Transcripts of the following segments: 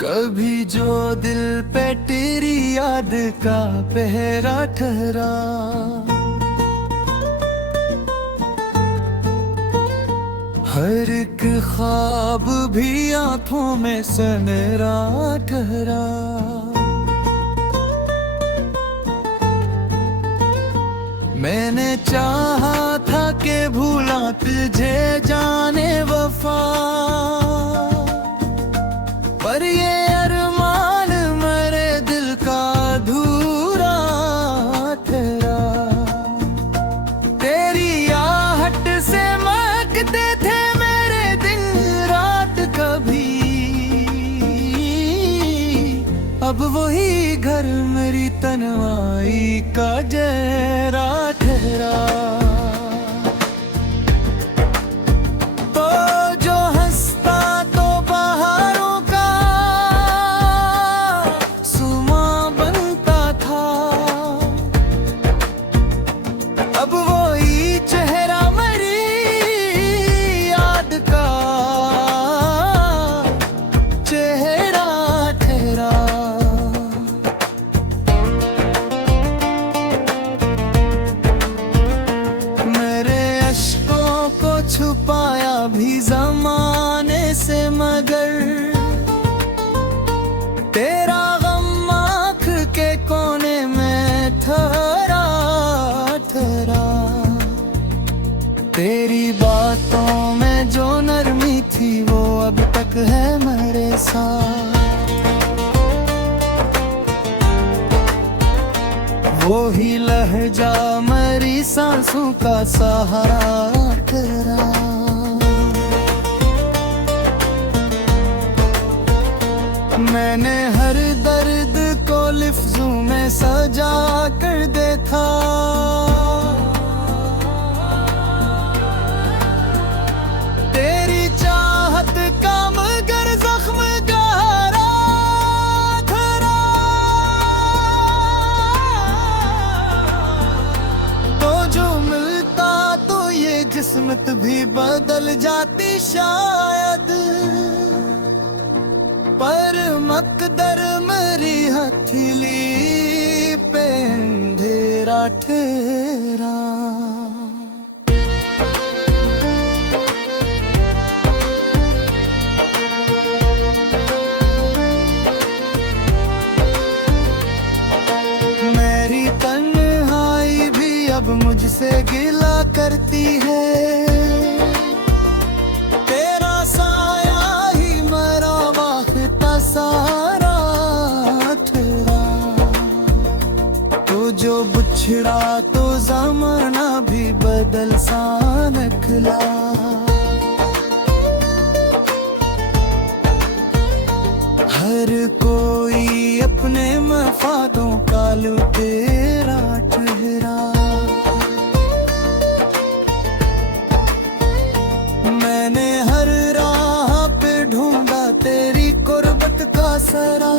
कभी जो दिल पे तेरी याद का पहरा ठहरा, हर एक ख्वाब भी आंखों में सनरा ठहरा। मैंने चाहा था कि भूला तुझे जाने वफा, पर ये अरमान मेरे दिल का अधूरा ठहरा। तेरी आहट से महकते थे मेरे दिन रात कभी, अब वही घर मेरी तन्हाई का जहरा ठहरा। अब वही चेहरा मेरी याद का चेहरा ठहरा। मेरे अश्कों को छुपाया भी ज़माने से, मगर तेरा गम आँख के कोने में ठहरा। तेरी बातों में जो नरमी थी वो अब तक है मेरे साथ, वो ही लहजा मेरी सांसों का सहारा तेरा। मैंने हर दर्द को लिफ्ज़ों में सजा कर देखा, तेरी चाहत का मगर जख्म गहरा था। तो जो मिलता तो ये किस्मत भी बदल जाती शायद, पर मकदर मेरी हथेली पे अंधेरा ठहरा। मेरी तन्हाई भी अब मुझसे गिला करती है, तेरा साया ही मेरा वाक़ता सारा ठहरा। तो जो बिछड़ा तो ज़माना भी बदल सा निकला, हर कोई अपने मफादों का लुटेरा ठहरा। मैंने हर राह पे ढूंढा तेरी कुर्बत का सरा,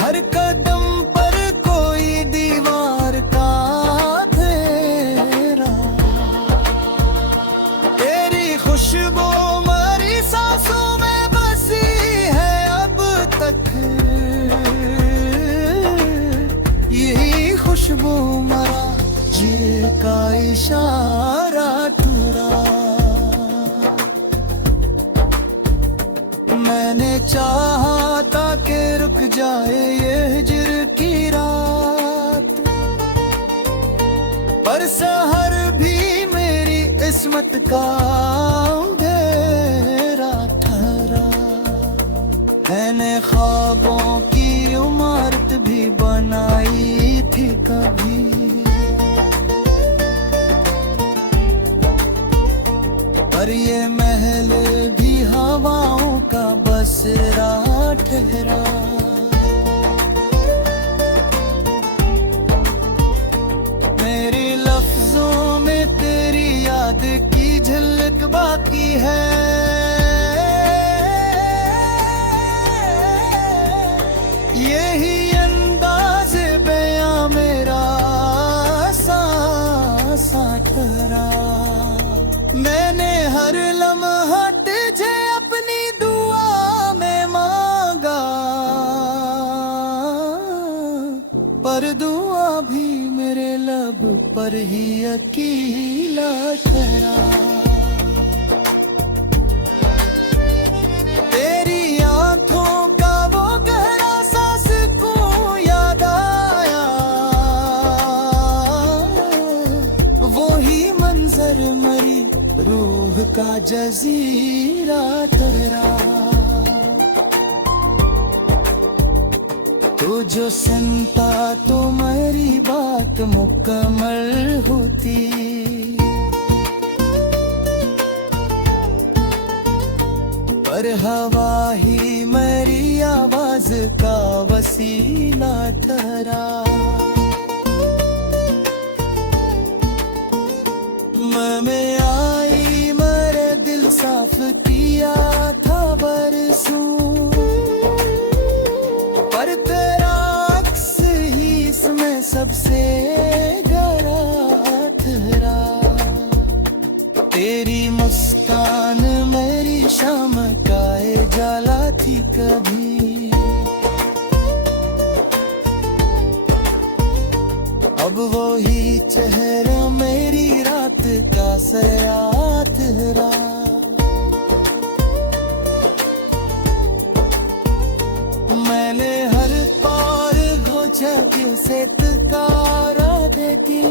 हर कदम पर कोई दीवार का घेरा। तेरी खुशबू मेरी सांसों में बसी है अब तक, यही खुशबू मरा ये का इशारा ठहरा। मैंने चाहा था कि रुक जाए ये हिज्र की रात, पर सहर भी मेरी किस्मत का अंधेरा ठहरा। मैंने ख्वाबों की इमारत भी बनाई थी कभी, पर ये महल भी हवाओं का बसेरा ठहरा। मेरे लफ्जों में तेरी याद की झलक बाकी है, यही अंदाज़ बयां मेरा सा ठहरा। मैंने हर लम्हा तुझे अपनी दुआ पर ही अकेला ठहरा। तेरी आंखों का वो गहरा सा सुकून याद आया, वो ही मंजर मरी रूह का जजीरा ठहरा। तो जो सुनता तो मेरी बात मुकम्मल होती, पर हवा ही मेरी आवाज का वसीला ठहरा। मैं आई मेरे दिल साफ किया था बरसों, पर तेरा अक्स ही इसमें सबसे गहरा ठहरा। तेरी मुस्कान मेरी शाम का उजाला थी कभी, अब वो ही चेहरा मेरी रात का सया ठहरा। मैंने हर पार घोचा दिल से तकारा देती,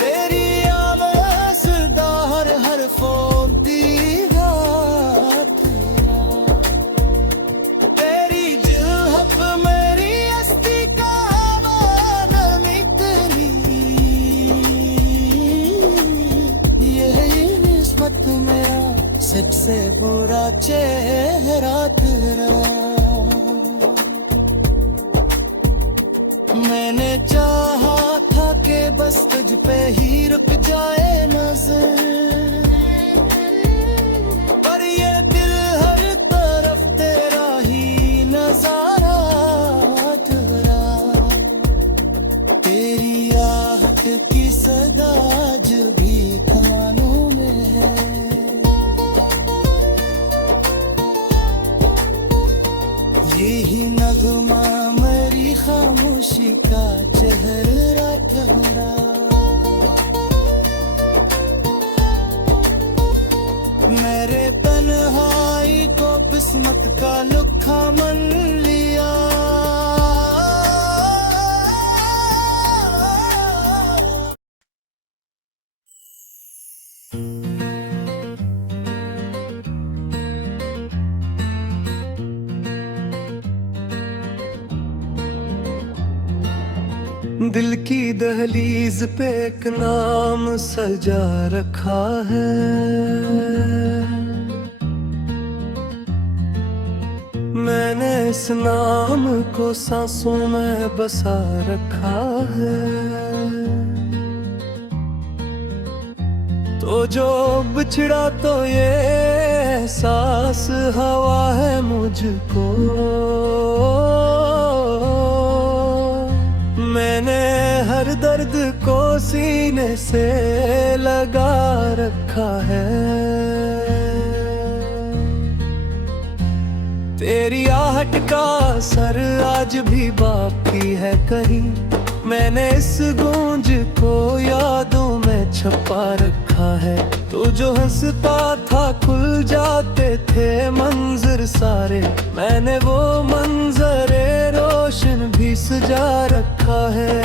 तेरी आमसदा हर फोन दीगा तेरी जुल्फ मेरी अस्ती का आवाज़ इतनी, यही निस्बत मेरा सबसे बुरा चेहरा तेरा। मैंने चाहा था कि बस तुझ पे ही रुक जाए नजर, पर ये दिल हर तरफ तेरा ही नजारा तेरा। तेरी आहट की सदा आज भी कानों में है, यही नगमा मेरी खामोशी का चेहरा ठहरा। मेरे तन्हाई को किस्मत का लुखा मन लिया, दिल की दहलीज पे एक नाम सजा रखा है, मैंने इस नाम को सांसों में बसा रखा है। तो जो बिछड़ा तो ये एहसास हवा है मुझको, मैंने हर दर्द को सीने से लगा रखा है। तेरी आहट का असर आज भी बाकी है कहीं, मैंने इस गूंज को यादों में छुपा रखा है। तू जो हंसता था खुल जाते थे मंजर सारे, मैंने वो मंजरे रोशन भी सजा रखा है।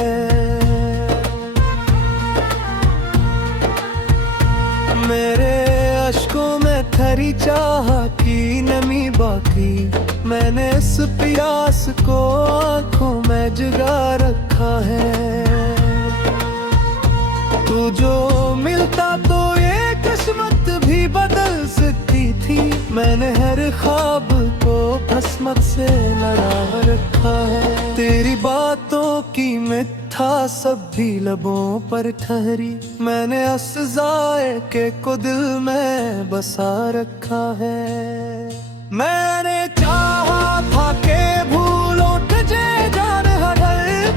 मेरे अश्कों में ठहरी चाह की नमी बाकी, मैंने इस प्यास को आंखों में जगा रखा है। तू जो मिलता तो ये किस्मत भी बदल सकती थी, मैंने हर ख्वाब को किस्मत से लड़ा रखा है। तेरी बातों की मिठा सब भी लबों पर ठहरी, मैंने असज़ाए के को दिल में बसा रखा है। मैंने चाहा था के भूलो तुझे जान हर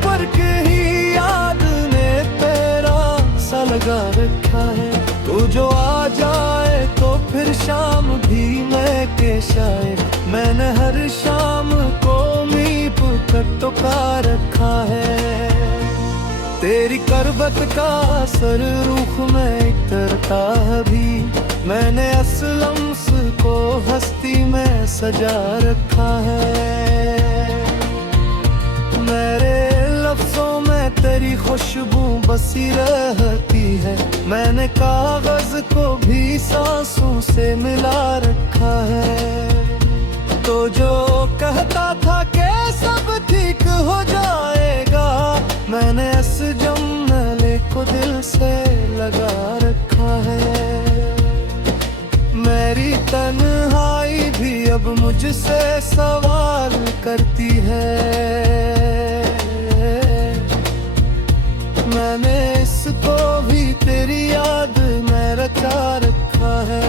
पर ही याद ने तेरा सा लगा रखा है। तू जो आ जाए तो फिर शाम भी मैं के शायद, मैंने हर शाम को मीप कर टुका रखा है। तेरी करबत का असर रूह में इतरता भी, मैंने असलम्स को हस्ती में सजा रखा है। मेरे लफ्जों में तेरी खुशबू बसी रहती है, मैंने कागज को भी सांसों से मिला रखा है। तो जो कहता था कि सब ठीक हो जाएगा, मैंने इस जमले को दिल से लगा रखा है। मेरी तन्हाई भी अब मुझसे सवाल करती है, मैंने इसको भी तेरी याद में रचा रखा है।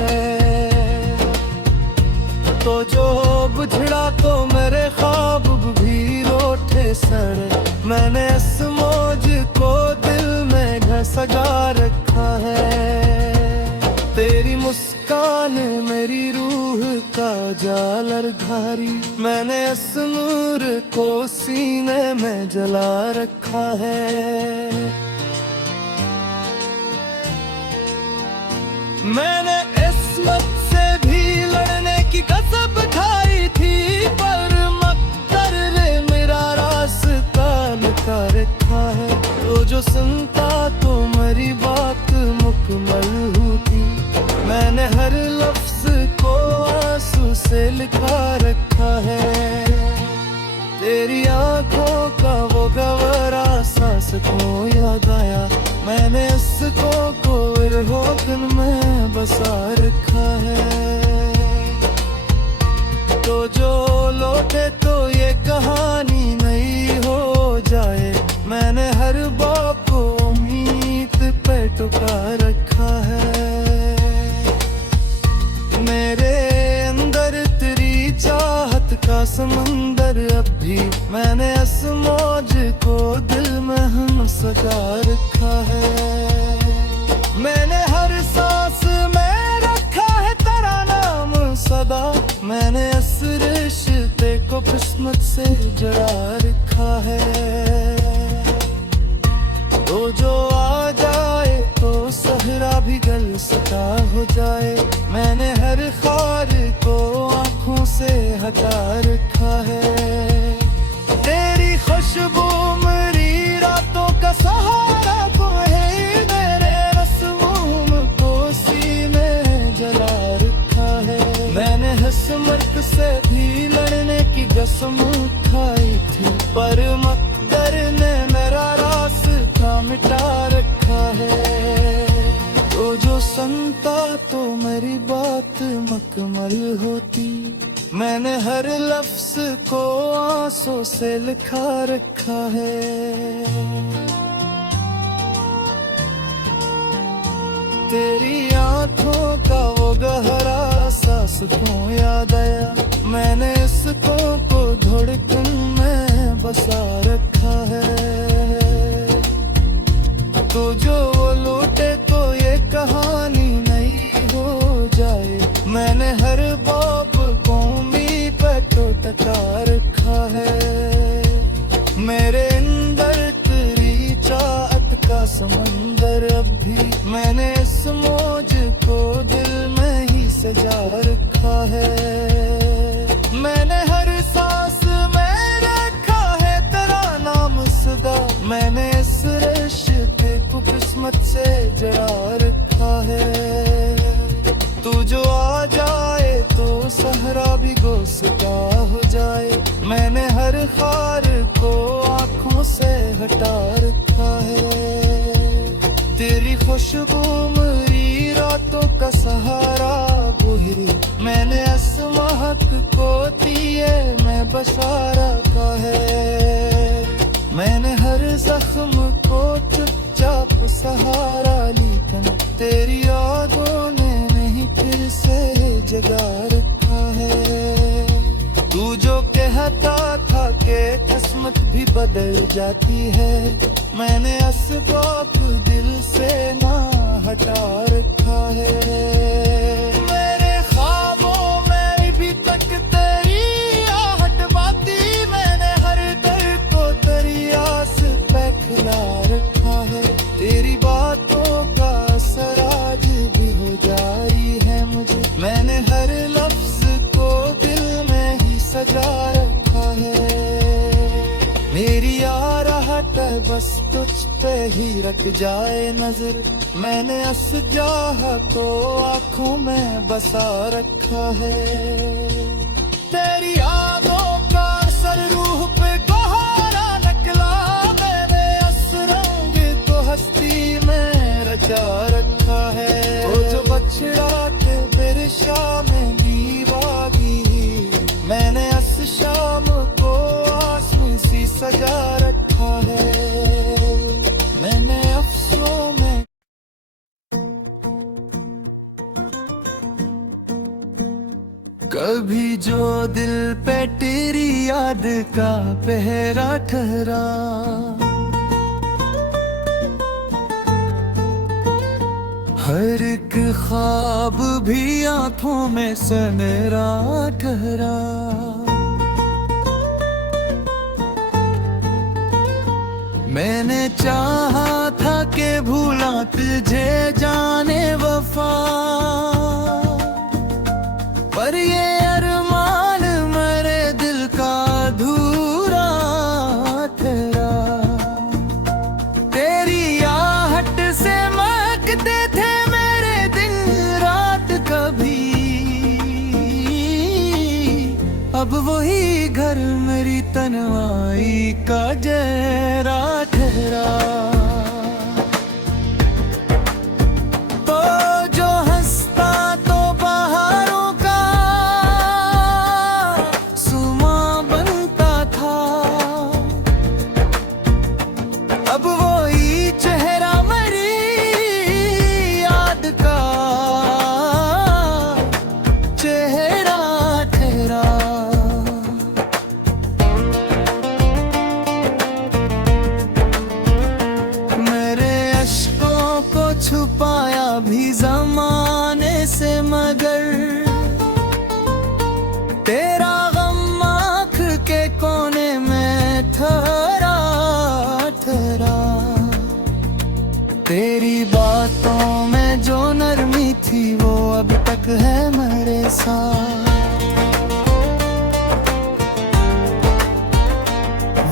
तो जो बुझड़ा तो मेरे ख्वाब भी रोठे सड़े, मैंने इस मौज को दिल में सजा रखा है। तेरी मुस्कान मेरी रूह का जालर घारी, मैंने इस नूर को सीने में जला रखा है। मैंने इस्मत से भी लड़ने की कसम खाई थी, पर मकदर ने मेरा रास्ता निकाल रखा है। तो जो सुनता तो मेरी बात मुकम्मल होती, मैंने हर लफ्ज को आंसू से लिखा रखा है। तेरी आंखों का वो गवारा सांस को याद आया, मैंने इसको कोई रोकन में बसा रखा है। तो जो लौटे तो ये कहानी नई हो जाए, मैंने हर बात को उम्मीद पे टुका रखा है। मेरे अंदर तेरी चाहत का समंदर अब भी, मैंने इस मौज को दिल में हम सजा रखा है। मैंने हर सांस में रखा है तेरा नाम सदा, मैंने इस रिश्ते को किस्मत से जड़ा रखा है। तो जो आ जाए तो सहरा भी गल सका हो जाए, मैंने हर खार को आंखों से हटा रखा है। तेरी खुशबू मेरी रातों का सहारा तो है, मेरे रस्मों को सीने जला रखा है। मैंने हसमत से भी लड़ने की कसम खाई थी, पर मकदर ने मेरा रास्ता मिटा रखा है। तो जो सुनता तो मेरी बात मुकम्मल होती, मैंने हर लफ्ज को आंसू से लिखा रखा है। तेरी आंखों का वो गहरा सांस को याद आया, मैंने इसको को धड़कन में बसा रखा है। तो जो वो लौटे तो ये कहानी नई हो जाए, मैंने हर बाप कौमी पे तो टका रखा है। मेरे अंदर तेरी चाहत का समंदर अब भी, मैंने इस मौज को दिल में ही सजा रखा है। मैंने हर सांस में रखा है तेरा नाम सदा, मैंने इस रिश्ते को किस्मत से जड़ा रखा है। तू जो आ जाए तो सहरा भी गोसता हो जाए, मैंने हर खार को आंखों से हटा रखा है। तेरी खुशबू मेरी रातों का सहारा बुही, मैंने इस महक को दिए मैं बसा रखा है। मैंने हर जख्म को चुपचाप सहारा लेकिन तेरी यादों ने नहीं फिर से जगा रखा है। तू जो कहता था कि किस्मत भी बदल जाती है, मैंने असबाब दिल से ना हटा रखा है। मेरे ख्वाबों में भी तक तेरी आहट बाती, मैंने हर दर्द को तेरी आस पे खिला रखा हट जाए नजर, मैंने असजाह को आंखों में बसा रखा है। तेरी यादों का असर रूह पे गहरा निकला, मैंने असरंग को हस्ती में रचा रखा है। वो जो बछड़ा के बिरशा में दीवागी, मैंने अस शाम को आसमी सी सजा रखा है। मैंने अफसों में कभी जो दिल पे तेरी याद का पहरा ठहरा, हर एक ख्वाब भी आंखों में सनरा ठहरा। मैंने चाहा था कि भूला तुझे जाने वफा, पर ये अरमान मेरे दिल का अधूरा ठहरा। तेरी आहट से महकते थे मेरे दिन रात कभी, अब वही घर मेरी तन्हाई का जहरा ठहरा। तो जो हंसता तो बहारों का सुमा बनता था, अब वही चेहरा मेरी याद का चेहरा ठहरा। छुपाया भी ज़माने से मगर, तेरा गम आँख के कोने में ठहरा ठहरा। तेरी बातों में जो नरमी थी वो अब तक है मेरे साथ,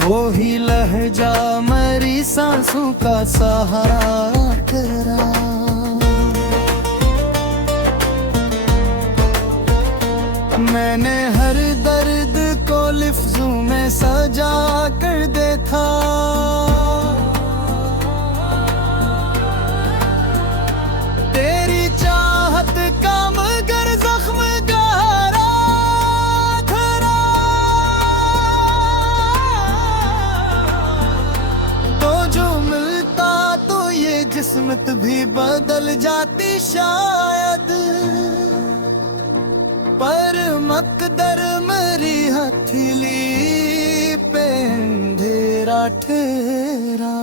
वो ही लहजा मेरी सांसों का सहारा ठहरा। मैंने हर दर्द को लिफ्ज़ों में सजा कर देखा, तेरी चाहत का मगर जख्म गहरा ठहरा। तो जो मिलता तो ये किस्मत भी बदल जाती शायद, पर मकदर मेरी हथेली पे अंधेरा ठहरा।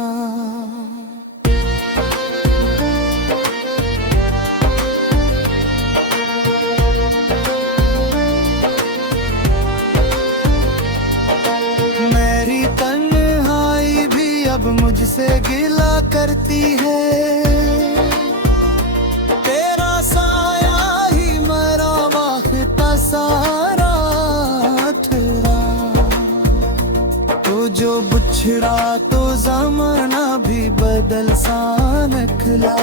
मेरी तन्हाई भी अब मुझसे गिला करती है, तेरा साया ही मेरा वाक़ता सारा ठहरा। तो जो बिछड़ा तो ज़माना भी बदल सा निकला,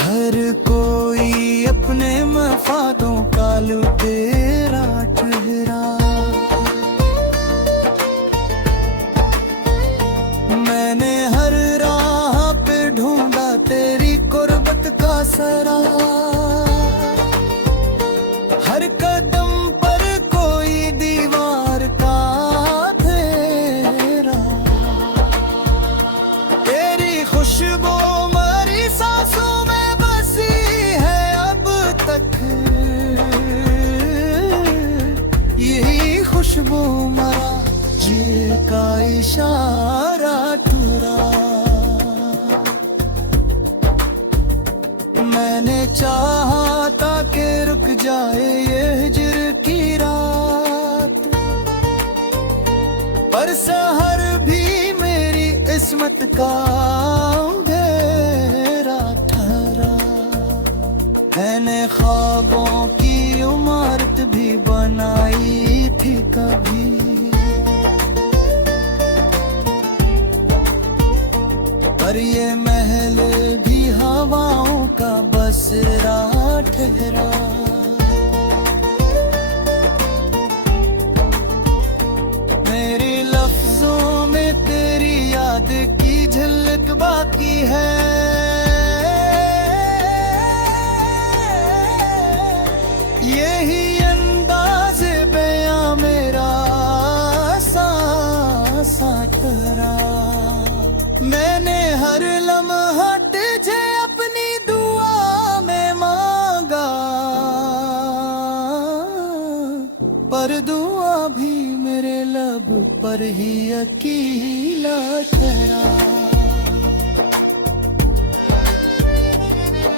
हर कोई अपने मफादों का लुटेरा ठहरा। मैंने हर राह पे ढूंढा तेरी कुर्बत का सरा, हर कदम पर कोई दीवार का घेरा। तेरी खुशबू मेरी सांसों में बसी है अब तक, यही खुशबू मरा जी का इशारा ठुरा। मैंने चाहा था कि रुक जाए ये हिज्र की रात, पर सहर भी मेरी इस्मत का अंधेरा ठहरा। मैंने ख्वाबों की इमारत भी बनाई थी कभी, पर ये महल भी हवाओं का बसेरा ठहरा। मेरे लफ्जों में तेरी याद की झलक बाकी है। यही अंदाज़े बयां मेरा सा ठहरा। मैंने हर लम्हा तुझे अपनी दुआ में मांगा, पर दुआ भी मेरे लब पर ही अकेला ठहरा।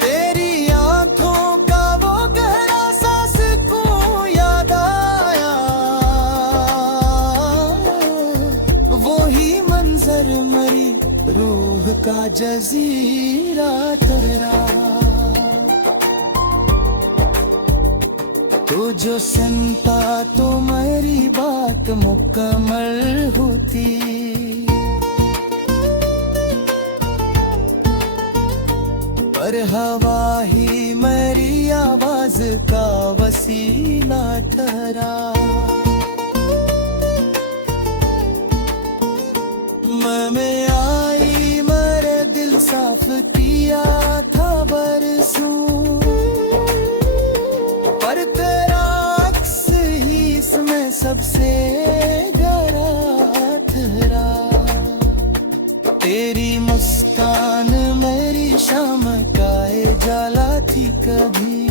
तेरी आंखों का वो गहरा सांस को याद आया, वो ही मंजर मरी रूह का जजीरा तेरा। तो जो सुनता तो मेरी बात मुकम्मल होती, पर हवा ही मेरी आवाज का वसीला ठहरा। में आई मेरे दिल साफ किया था बरसों, पर तेरा अक्स ही इसमें सबसे गहरा ठहरा। तेरी मुस्कान मेरी शाम का उजाला थी कभी,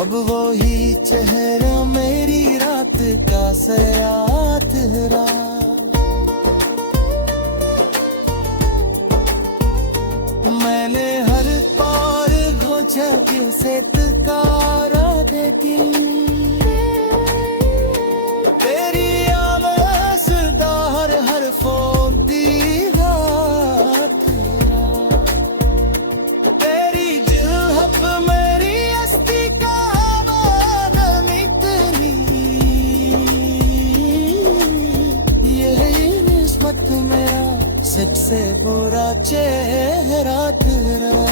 अब वो ही चेहरा मेरी रात का सयात रहा। मैंने हर पार घोचा से तकारा देती, तेरी आमसदा हर हर फोन दीगा तेरी जुल्फ मेरी अस्ती का नमी तेरी। यही निस्बत मेरा सबसे बुरा चेहरा तेरा।